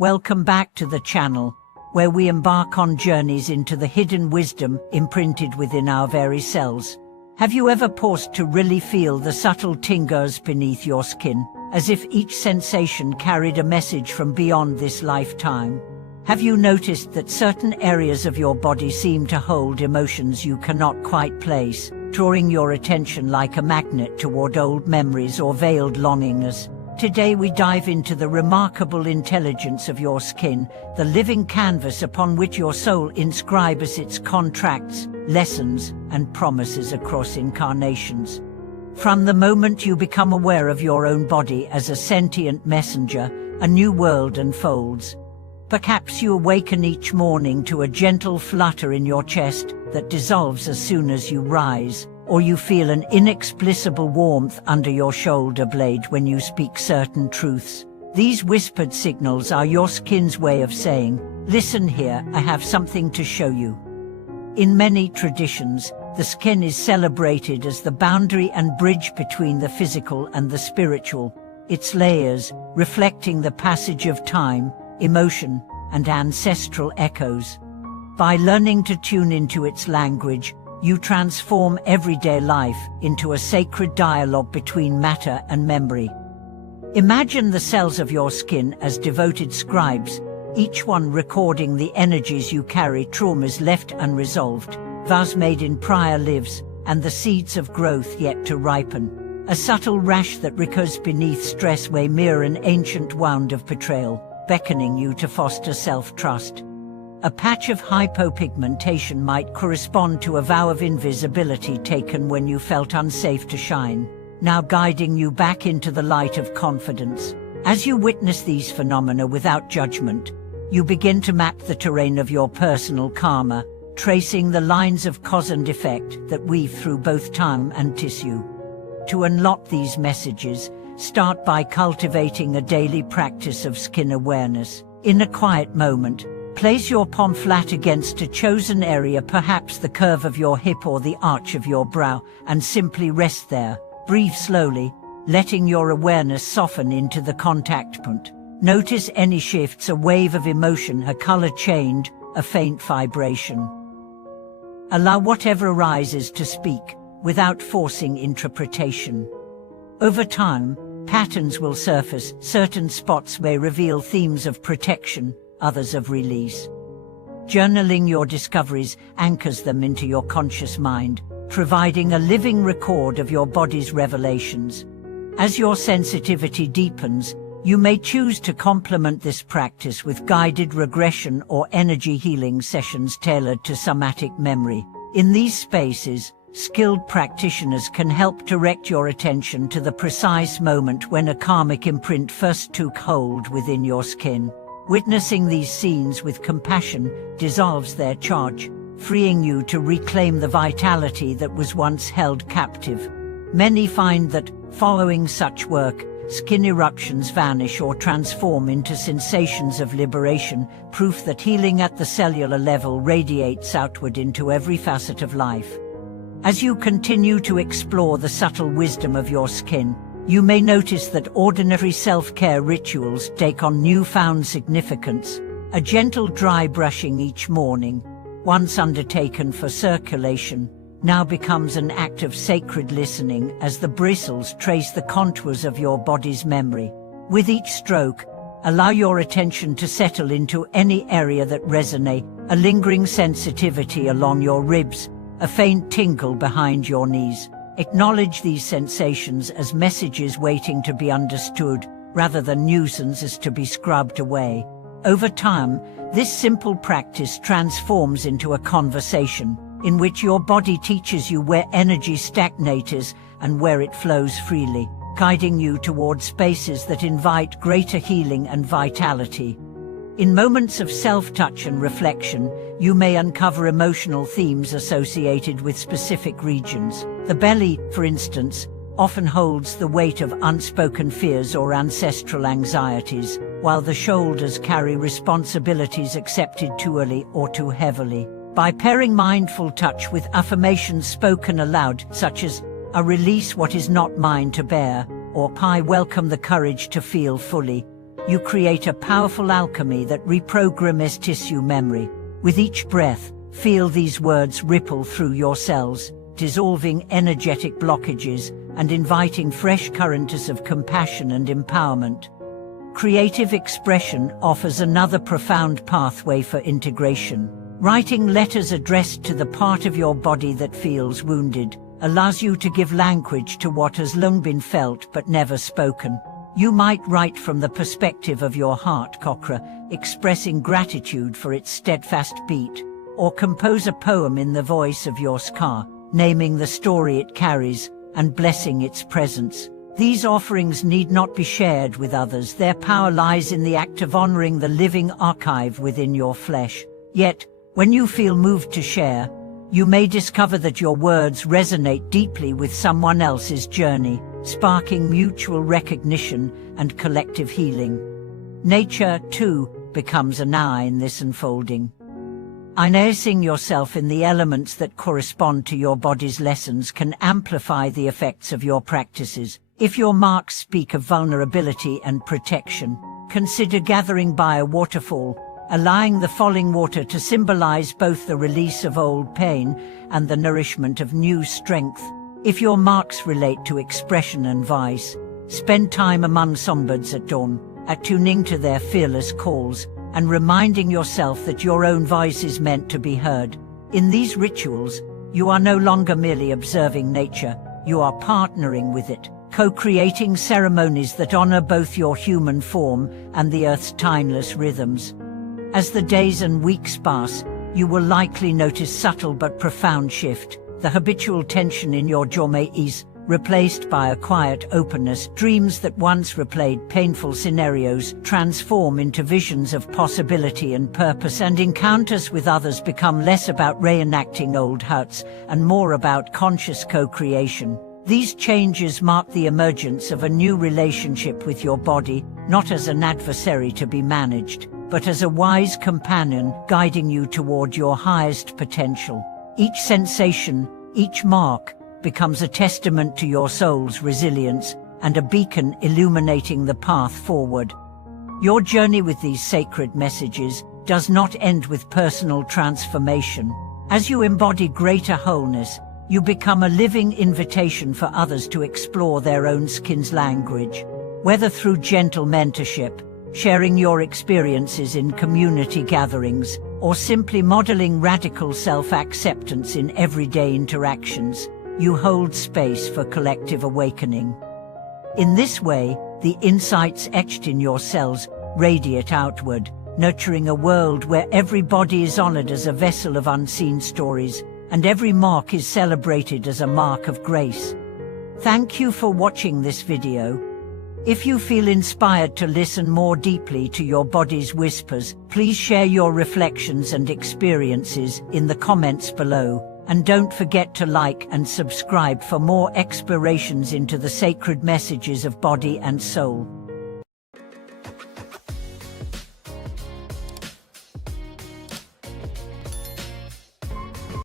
Welcome back to the channel, where we embark on journeys into the hidden wisdom imprinted within our very cells. Have you ever paused to really feel the subtle tingles beneath your skin, as if each sensation carried a message from beyond this lifetime? Have you noticed that certain areas of your body seem to hold emotions you cannot quite place, drawing your attention like a magnet toward old memories or veiled longings? Today we dive into the remarkable intelligence of your skin, the living canvas upon which your soul inscribes its contracts, lessons, and promises across incarnations. From the moment you become aware of your own body as a sentient messenger, a new world unfolds. Perhaps you awaken each morning to a gentle flutter in your chest that dissolves as soon as you rise, or you feel an inexplicable warmth under your shoulder blade when you speak certain truths. These whispered signals are your skin's way of saying, "Listen here, I have something to show you." In many traditions, the skin is celebrated as the boundary and bridge between the physical and the spiritual, its layers reflecting the passage of time, emotion, and ancestral echoes. By learning to tune into its language, you transform everyday life into a sacred dialogue between matter and memory. Imagine the cells of your skin as devoted scribes, each one recording the energies you carry, traumas left unresolved, vows made in prior lives, and the seeds of growth yet to ripen. A subtle rash that recurs beneath stress may mirror an ancient wound of betrayal, beckoning you to foster self-trust. A patch of hypopigmentation might correspond to a vow of invisibility taken when you felt unsafe to shine, now guiding you back into the light of confidence. As you witness these phenomena without judgment, you begin to map the terrain of your personal karma, tracing the lines of cause and effect that weave through both time and tissue. To unlock these messages, start by cultivating a daily practice of skin awareness. In a quiet moment, place your palm flat against a chosen area, perhaps the curve of your hip or the arch of your brow, and simply rest there. Breathe slowly, letting your awareness soften into the contact point. Notice any shifts, a wave of emotion, a color change, a faint vibration. Allow whatever arises to speak, without forcing interpretation. Over time, patterns will surface. Certain spots may reveal themes of protection, others of release. Journaling your discoveries anchors them into your conscious mind, providing a living record of your body's revelations. As your sensitivity deepens, you may choose to complement this practice with guided regression or energy healing sessions tailored to somatic memory. In these spaces, skilled practitioners can help direct your attention to the precise moment when a karmic imprint first took hold within your skin. Witnessing these scenes with compassion dissolves their charge, freeing you to reclaim the vitality that was once held captive. Many find that, following such work, skin eruptions vanish or transform into sensations of liberation, proof that healing at the cellular level radiates outward into every facet of life. As you continue to explore the subtle wisdom of your skin, you may notice that ordinary self-care rituals take on newfound significance. A gentle dry brushing each morning, once undertaken for circulation, now becomes an act of sacred listening as the bristles trace the contours of your body's memory. With each stroke, allow your attention to settle into any area that resonates, a lingering sensitivity along your ribs, a faint tingle behind your knees. Acknowledge these sensations as messages waiting to be understood, rather than nuisances to be scrubbed away. Over time, this simple practice transforms into a conversation, in which your body teaches you where energy stagnates and where it flows freely, guiding you toward spaces that invite greater healing and vitality. In moments of self-touch and reflection, you may uncover emotional themes associated with specific regions. The belly, for instance, often holds the weight of unspoken fears or ancestral anxieties, while the shoulders carry responsibilities accepted too early or too heavily. By pairing mindful touch with affirmations spoken aloud, such as, "I release what is not mine to bear," or "I welcome the courage to feel fully," you create a powerful alchemy that reprograms tissue memory. With each breath, feel these words ripple through your cells, dissolving energetic blockages and inviting fresh currents of compassion and empowerment. Creative expression offers another profound pathway for integration. Writing letters addressed to the part of your body that feels wounded allows you to give language to what has long been felt but never spoken. You might write from the perspective of your heart chakra, expressing gratitude for its steadfast beat, or compose a poem in the voice of your scar, naming the story it carries and blessing its presence. These offerings need not be shared with others. Their power lies in the act of honoring the living archive within your flesh. Yet, when you feel moved to share, you may discover that your words resonate deeply with someone else's journey, sparking mutual recognition and collective healing. Nature, too, becomes an ally in this unfolding. Immersing yourself in the elements that correspond to your body's lessons can amplify the effects of your practices. If your marks speak of vulnerability and protection, consider gathering by a waterfall, allowing the falling water to symbolize both the release of old pain and the nourishment of new strength. If your marks relate to expression and vice, spend time among songbirds at dawn, attuning to their fearless calls and reminding yourself that your own voice is meant to be heard. In these rituals, you are no longer merely observing nature, you are partnering with it, co-creating ceremonies that honor both your human form and the Earth's timeless rhythms. As the days and weeks pass, you will likely notice subtle but profound shift. The habitual tension in your jaw may ease, replaced by a quiet openness. Dreams that once replayed painful scenarios transform into visions of possibility and purpose, and encounters with others become less about reenacting old hurts and more about conscious co-creation. These changes mark the emergence of a new relationship with your body, not as an adversary to be managed, but as a wise companion guiding you toward your highest potential. Each sensation, each mark, becomes a testament to your soul's resilience and a beacon illuminating the path forward. Your journey with these sacred messages does not end with personal transformation. As you embody greater wholeness, you become a living invitation for others to explore their own skin's language. Whether through gentle mentorship, sharing your experiences in community gatherings, or simply modeling radical self-acceptance in everyday interactions, you hold space for collective awakening. In this way, the insights etched in your cells radiate outward, nurturing a world where every body is honored as a vessel of unseen stories, and every mark is celebrated as a mark of grace. Thank you for watching this video. If you feel inspired to listen more deeply to your body's whispers, please share your reflections and experiences in the comments below. And don't forget to like and subscribe for more explorations into the sacred messages of body and soul.